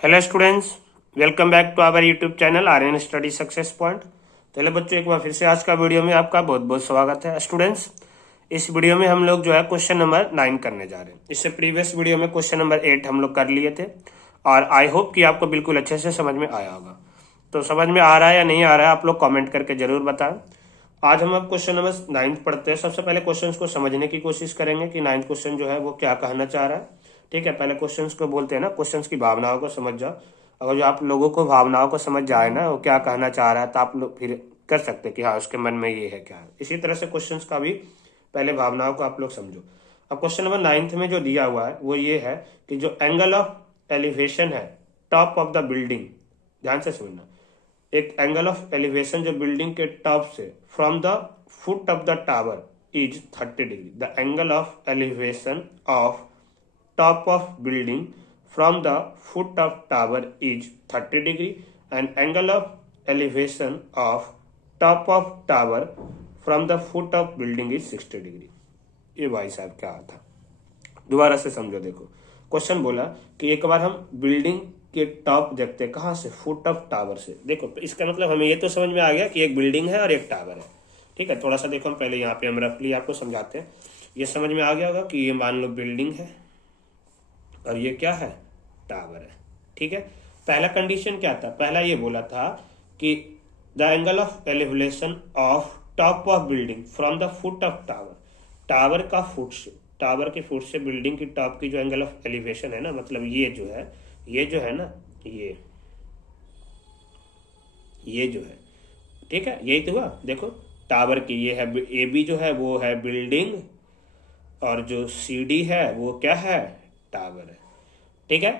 Hello students, welcome back to our YouTube channel Aryan study success point. चलो बच्चों, एक बार फिर से आज का वीडियो में आपका बहुत बहुत स्वागत है। स्टूडेंट्स, इस वीडियो में हम लोग जो है क्वेश्चन नंबर 9 करने जा रहे हैं। इससे प्रीवियस वीडियो में क्वेश्चन नंबर 8 हम लोग कर लिए थे और आई होप कि आपको बिल्कुल अच्छे से समझ में आया होगा। तो समझ में आ रहा है या नहीं आ रहा है, आप लोग कॉमेंट करके जरूर बताएं। आज हम अब क्वेश्चन नंबर 9 पढ़ते हैं। सबसे पहले क्वेश्चन को समझने की कोशिश करेंगे कि 9 क्वेश्चन जो है वो क्या कहना चाह रहा है। ठीक है, पहले क्वेश्चंस को बोलते हैं ना, क्वेश्चंस की भावनाओं को समझ जाओ। अगर जो आप लोगों को भावनाओं को समझ जाए ना वो क्या कहना चाह रहा है, तो आप लोग फिर कर सकते हैं कि हाँ उसके मन में ये है क्या है। इसी तरह से क्वेश्चंस का भी पहले भावनाओं को आप लोग समझो। अब क्वेश्चन नंबर 9 में जो दिया हुआ है वो ये है कि जो एंगल ऑफ एलिवेशन है टॉप ऑफ द बिल्डिंग, ध्यान से सुनना, एक एंगल ऑफ एलिवेशन जो बिल्डिंग के टॉप से from the foot of the tower is 30 degree. The angle of elevation of top of building from the foot of tower is 30 degree and angle of elevation of top of tower from the foot of building is 60 degree। ये भाई साहब क्या था, दोबारा से समझो। देखो question बोला कि एक बार हम बिल्डिंग के टॉप देखते हैं, कहाँ से, फुट ऑफ टावर से। देखो तो इसका मतलब हमें ये तो समझ में आ गया कि एक बिल्डिंग है और एक टावर है। ठीक है, थोड़ा सा देखो हम पहले यहाँ पे हम रफली आपको समझाते हैं। ये समझ में आ गया होगा कि ये मान लो बिल्डिंग है और ये क्या है, टावर है। ठीक है, पहला कंडीशन क्या था, पहला ये बोला था कि the angle of elevation of top of building from the foot of tower, tower का फुट से, टावर के फुट से बिल्डिंग की टॉप की जो एंगल ऑफ एलिवेशन है ना, मतलब ये जो है, ये जो है ना, ये जो है, ठीक है, यही तो हुआ। देखो टावर की ये है, ए बी जो है वो है बिल्डिंग और जो सी डी है वो क्या है, टावर है। ठीक है,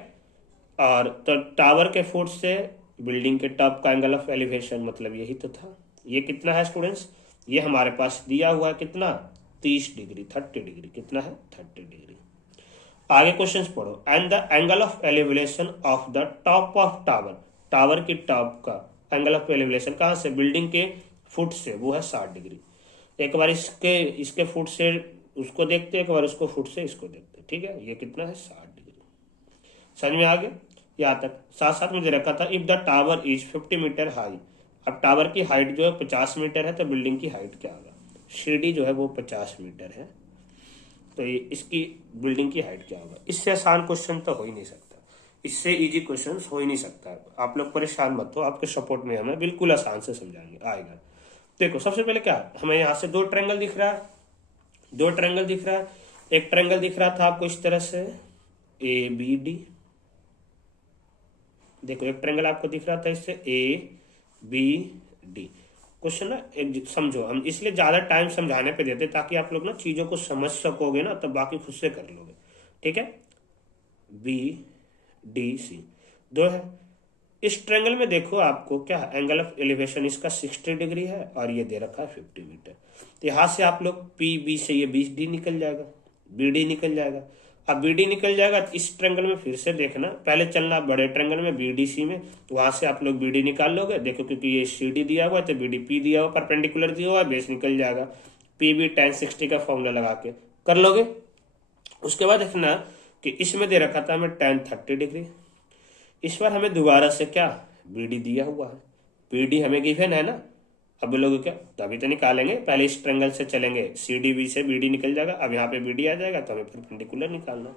और तो टावर के फुट से बिल्डिंग के टॉप का एंगल ऑफ एलिवेशन, मतलब यही तो था। ये कितना है स्टूडेंट्स, ये हमारे पास दिया हुआ है कितना, 30 डिग्री, 30 डिग्री। कितना है, 30 डिग्री। आगे क्वेश्चन पढ़ो। And the angle of elevation of the top of tower, tower की टॉप का एंगल ऑफ एलिवेशन कहाँ से, बिल्डिंग के फुट से, वो है 60 डिग्री। एक बार इसके इसके फुट से उसको देखते हैं, एक बार उसको फुट से इसको देखते हैं। ठीक है, ये कितना है, 60 डिग्री। समझ में आ गया यहाँ तक। साथ साथ मुझे रखा था if the tower is 50 metre high. अब टावर की हाइट जो है 50 मीटर है, तो बिल्डिंग की हाइट क्या होगा, सीढ़ी जो है वो 50 मीटर है, तो ये इसकी बिल्डिंग की हाइट क्या होगा। इससे आसान क्वेश्चन तो हो ही नहीं सकता, इससे इजी क्वेश्चन हो ही नहीं सकता। आप लोग परेशान मत हो, आपके सपोर्ट में हमें बिल्कुल आसान से समझाएंगे, आएगा। देखो सबसे पहले क्या, हमें यहाँ से दो ट्रायंगल दिख रहा है, दो ट्रायंगल दिख रहा है। एक ट्रायंगल दिख रहा था आपको इस तरह से, ए बी डी। देखो एक ट्रायंगल आपको दिख रहा था इससे, ए बी डी। क्वेश्चन ना एक समझो, हम इसलिए ज्यादा टाइम समझाने पे देते ताकि आप लोग ना चीजों को समझ सकोगे ना, तब बाकी खुद से कर लोगे। ठीक है, बी डी सी दो है। इस ट्रायंगल में देखो आपको क्या है, एंगल ऑफ एलिवेशन इसका 60 डिग्री है और ये दे रखा है 50 मीटर। तो यहाँ से आप लोग पी बी से ये 20 डी निकल जाएगा, बी डी निकल जाएगा। अब बी डी निकल जाएगा तो इस ट्रायंगल में फिर से देखना, पहले चलना बड़े ट्रायंगल में बी डी सी में, वहां से आप लोग बी डी निकाल लोगे। देखो क्योंकि ये सी डी दिया हुआ है तो बी डी पी दिया हुआ, परपेंडिकुलर दिया हुआ है, बेस निकल जाएगा। पी बी tan 60 का फॉर्मूला लगा के कर लोगे। उसके बाद देखना कि इसमें दे रखा था हमें tan 30 डिग्री। इस बार हमें दोबारा से क्या, बी डी दिया हुआ है, बी डी हमें गिवन है ना। अब बोलोगे क्या, तो अभी तो निकालेंगे, पहले इस ट्रायंगल से चलेंगे, सी डी बी से बी डी निकल जाएगा। अब यहाँ पे बी डी आ जाएगा तो हमें परपेंडिकुलर निकालना,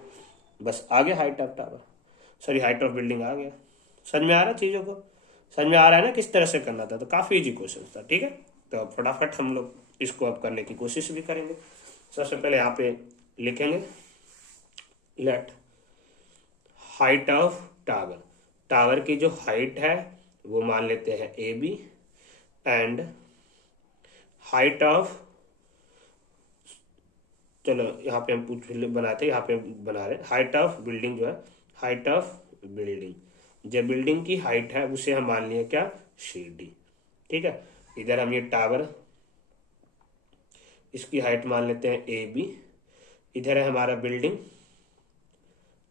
बस आ गया height of tower, sorry height of building आ गया। समझ में आ रहा है चीज़ों को, समझ में आ रहा है ना किस तरह से करना था। तो काफ़ी इजी क्वेश्चन था। ठीक है, तो अब फटाफट हम लोग इसको अब करने की कोशिश भी करेंगे। सबसे पहले यहाँ पे लिखेंगे, let height of tower, tower की जो हाइट है वो मान लेते हैं A B, and height of, चलो यहाँ पे हम पूछ बनाते हैं, यहाँ पे बना रहे हाइट ऑफ बिल्डिंग जो है, हाइट ऑफ बिल्डिंग, जो बिल्डिंग की हाइट है उसे हम मान लिए क्या, सी डी। ठीक है, इधर हम ये टावर, इसकी हाइट मान लेते हैं ए बी, इधर है हमारा बिल्डिंग,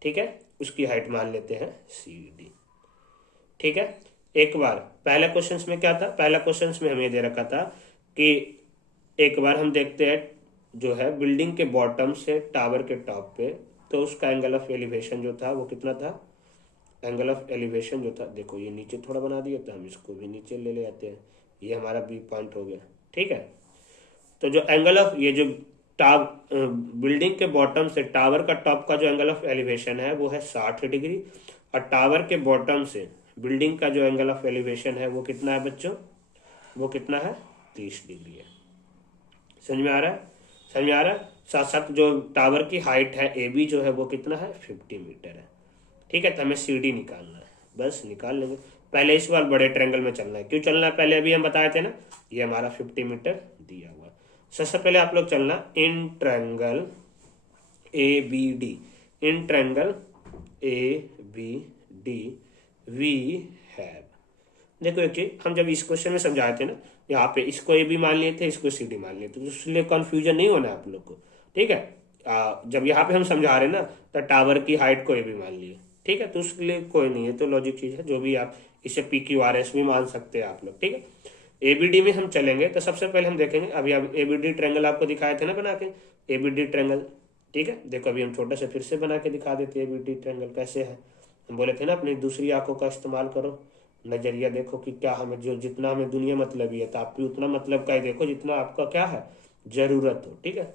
ठीक है, उसकी हाइट मान लेते हैं सी डी। ठीक है, एक बार पहले क्वेश्चंस में क्या था, पहला क्वेश्चंस में हमें दे रखा था कि एक बार हम देखते हैं जो है बिल्डिंग के बॉटम से टावर के टॉप पे, तो उसका एंगल ऑफ एलिवेशन जो था वो कितना था, एंगल ऑफ एलिवेशन जो था, देखो ये नीचे थोड़ा बना दिया तो हम इसको भी नीचे ले आते हैं, ये हमारा बी पॉइंट हो गया। ठीक है, तो जो एंगल ऑफ ये जो टाव बिल्डिंग के बॉटम से टावर का टॉप का जो एंगल ऑफ एलिवेशन है वो है 60 डिग्री, और टावर के बॉटम से बिल्डिंग का जो एंगल ऑफ एलिवेशन है वो कितना है बच्चों, वो कितना है 30 डिग्री है। समझ में आ रहा है, समझ में आ रहा है। साथ साथ जो टावर की हाइट है ए बी जो है वो कितना है 50 मीटर है। ठीक है, तो हमें सी डी निकालना है, बस निकाल लेंगे। पहले इस बार बड़े ट्रायंगल में चलना है, क्यों चलना है पहले अभी हम बताए थे ना, ये हमारा 50 मीटर दिया हुआ है। सबसे पहले आप लोग चलना in triangle A B D, in triangle A B D we have. देखो एक चीज हम जब इस क्वेश्चन में समझाए थे ना, यहाँ पे इसको ए बी मान लिए थे, इसको सी डी मान लिए थे, तो इसलिए कंफ्यूजन नहीं होना है आप लोग को। ठीक है, जब यहाँ पे हम समझा रहे ना तो टावर की हाइट को ए बी मान लिए। ठीक है, तो उसके लिए कोई नहीं है, तो लॉजिक चीज है, जो भी आप इसे पी क्यू आर एस भी मान सकते हैं आप लोग। ठीक है, एबीडी में हम चलेंगे तो सबसे पहले हम देखेंगे, अभी हम एबीडी ट्रायंगल आपको दिखाए थे ना बना के, एबीडी ट्रायंगल। ठीक है, देखो अभी हम छोटा सा फिर से बना के दिखा देते हैं एबीडी ट्रायंगल कैसे है। हम बोले थे ना अपनी दूसरी आंखों का इस्तेमाल करो, नजरिया देखो कि क्या हमें जो जितना हमें दुनिया मतलबी है, तो आप भी उतना मतलब का ही देखो जितना आपका क्या है जरूरत हो। ठीक है,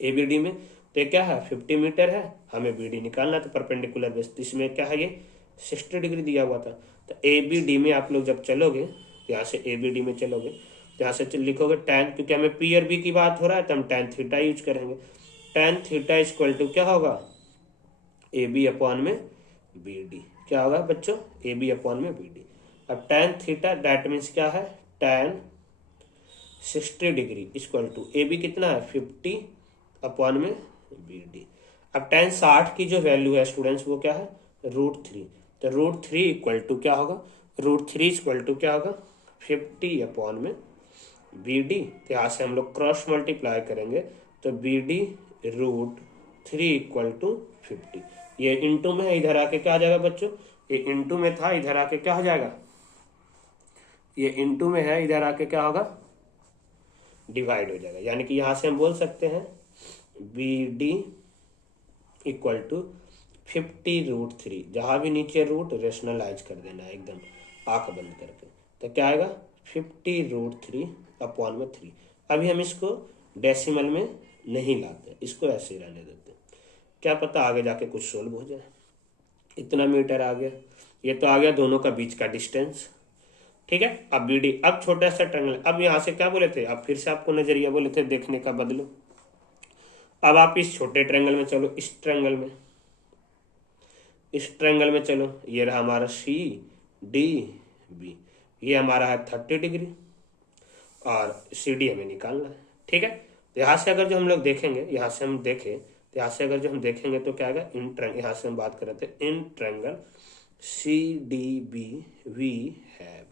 एबीडी में तो ये क्या है 50 मीटर है, हमें बीडी निकालना है, तो परपेंडिकुलर बेस इसमें क्या है ये 60 डिग्री दिया हुआ था। तो एबीडी में आप लोग जब चलोगे, यहाँ से एबीडी में चलोगे तो यहाँ से लिखोगे टैन, क्योंकि हमें पी और बी की बात हो रहा है तो हम टैन थीटा यूज करेंगे। टैन थीटा इक्वल टू क्या होगा ए बी अपॉन में बी डी, क्या होगा बच्चों ए बी अपॉन में बी डी। अब टैन थीटा दैट मीन्स क्या है tan 60 degree equal to A B कितना है 50 अपॉन में बी डी। अब टैन 60 की जो वैल्यू है स्टूडेंट्स वो क्या है √3, तो √3 इक्वल टू क्या होगा, √3 इक्वल टू क्या होगा 50 अपॉन में बी डी। तो यहाँ से हम लोग क्रॉस मल्टीप्लाई करेंगे तो बी डी √3 इक्वल टू 50। ये इंटू में है, इधर आके क्या आ जाएगा बच्चों, ये इंटू में था इधर आके क्या हो जाएगा, ये इंटू में है इधर आके क्या होगा डिवाइड हो जाएगा। यानी कि यहां से हम बोल सकते हैं बी डी इक्वल टू 50√3, जहां भी नीचे रूट रेशनलाइज कर देना है एकदम आंख बंद करके, तो क्या आएगा 50√3 अपॉन में 3। अभी हम इसको डेसिमल में नहीं लाते, इसको ऐसे ही रहने देते, क्या पता आगे जाके कुछ सोल्व हो जाए। इतना मीटर आ गया, ये तो आ गया दोनों का बीच का डिस्टेंस। ठीक है, अब बी डी, अब छोटा सा ट्रायंगल, अब यहां से क्या बोले थे, अब फिर से आपको नजरिया बोले थे देखने का बदलो। अब आप इस छोटे ट्रायंगल में चलो, इस ट्रायंगल में, इस ट्रायंगल में चलो, ये रहा हमारा सी डी बी, ये हमारा है 30 डिग्री और सी डी हमें निकालना है। ठीक है, तो यहाँ से अगर जो हम लोग देखेंगे, यहाँ से हम देखें तो यहाँ से अगर जो हम देखेंगे तो क्या आएगा इन ट्रायंगल, यहाँ से हम बात कर रहे थे in triangle C D B we have,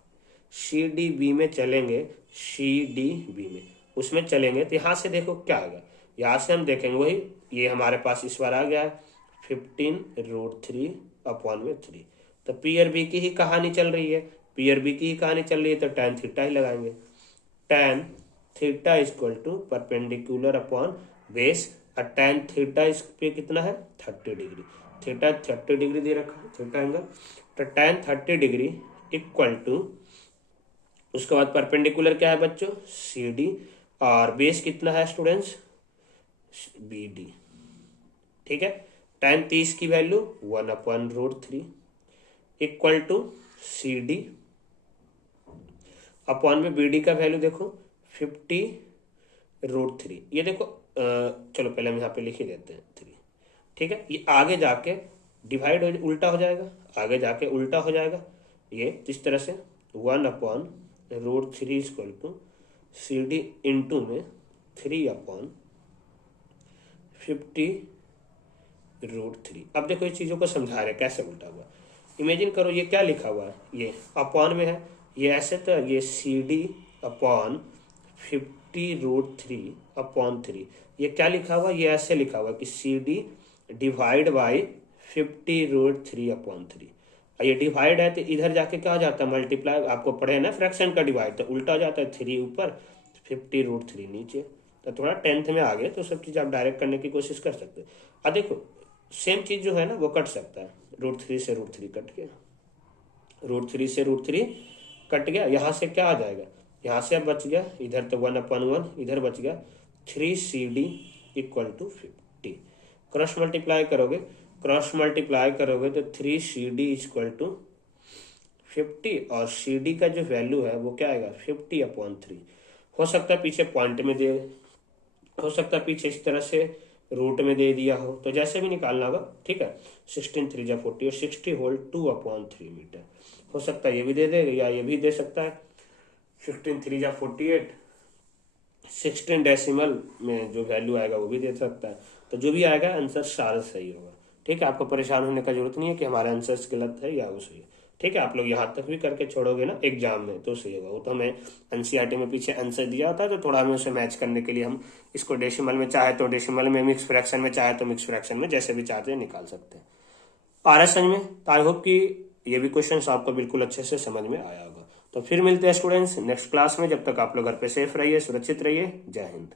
C D B में चलेंगे, सी डी बी में उसमें चलेंगे तो यहाँ से देखो क्या आएगा, यहाँ से हम देखेंगे वही, ये हमारे पास इस बार आ गया है 15√3 अपॉन में 3। तो पी और बी की ही कहानी चल रही है, पी और बी की ही कहानी चल रही है, तो टैन थीटा ही लगाएंगे। Tan theta equal to perpendicular upon base, और टैन थीटा इस पे कितना है 30 डिग्री, थीटा 30 डिग्री दे रखा है थीटा एंगल, तो टैन 30 डिग्री इक्वल टू, उसके बाद परपेंडिकुलर क्या है बच्चों सी डी, और बेस कितना है स्टूडेंट्स बी डी। ठीक है, टैन 30 की value 1/√3 equal to C D upon में बी डी का वैल्यू देखो 50√3। ये देखो चलो पहले हम यहाँ पे लिख ही देते हैं 3। ठीक है, ये आगे जाके डिवाइड हो उल्टा हो जाएगा, आगे जाके उल्टा हो जाएगा, ये इस तरह से 1/√3 equal to C D into में 3/50√3। अब देखो इस चीज़ों को समझा रहे कैसे उल्टा हुआ, इमेजिन करो ये क्या लिखा हुआ है, ये अपॉन में है, ये ऐसे, तो ये सी डी अपॉन 50√3 अपॉन 3, ये क्या लिखा हुआ, ये ऐसे लिखा हुआ कि C D divide by 50√3 upon 3। ये डिवाइड है तो इधर जाके क्या हो जाता है मल्टीप्लाई, आपको पढ़े ना फ्रैक्शन का डिवाइड, तो उल्टा हो जाता है 3 ऊपर 50√3 नीचे। तो थोड़ा 10th में आ गए तो सब चीज़ आप डायरेक्ट करने की कोशिश कर सकते हो। अब देखो सेम चीज जो है ना वो कट सकता है। √3 से √3 कट गया, √3 से √3 कट गया। यहाँ से क्या आ जाएगा, यहाँ से अब बच गया इधर तो 1/1, इधर बच गया 3CD = 50। क्रॉस मल्टीप्लाई करोगे तो 3CD = 50 और CD का जो वैल्यू है वो क्या आएगा 50/3। हो सकता है पीछे पॉइंट में दे, हो सकता है पीछे इस तरह से रूट में दे दिया हो, तो जैसे भी निकालना होगा, ठीक है। 16 3 40 और 60 होल 2/3 मीटर। हो सकता है ये भी दे दे या ये भी दे सकता है। 16 3 48, 16 डेसिमल में जो वैल्यू आएगा वो भी दे सकता है। तो जो भी आएगा आंसर सारा सही होगा, ठीक है। आपको परेशान होने का जरूरत नहीं है कि हमारा आंसर गलत है या वो सही है, ठीक है। आप लोग यहाँ तक भी करके छोड़ोगे ना एग्जाम में तो सही होगा। वो तो हमें एनसीईआरटी में पीछे आंसर दिया होता है, तो थोड़ा हमें उसे मैच करने के लिए हम इसको डेसिमल में चाहे तो डेसिमल में, मिक्स फ्रैक्शन में चाहे तो मिक्स फ्रैक्शन में, जैसे भी चाहते हैं निकाल सकते हैं। आ रहा है समझ में? तो आई होप कि ये भी क्वेश्चन आपको बिल्कुल अच्छे से समझ में आया होगा। तो फिर मिलते हैं स्टूडेंट्स नेक्स्ट क्लास में। जब तक आप लोग घर पे सेफ रहिए, सुरक्षित रहिए। जय हिंद।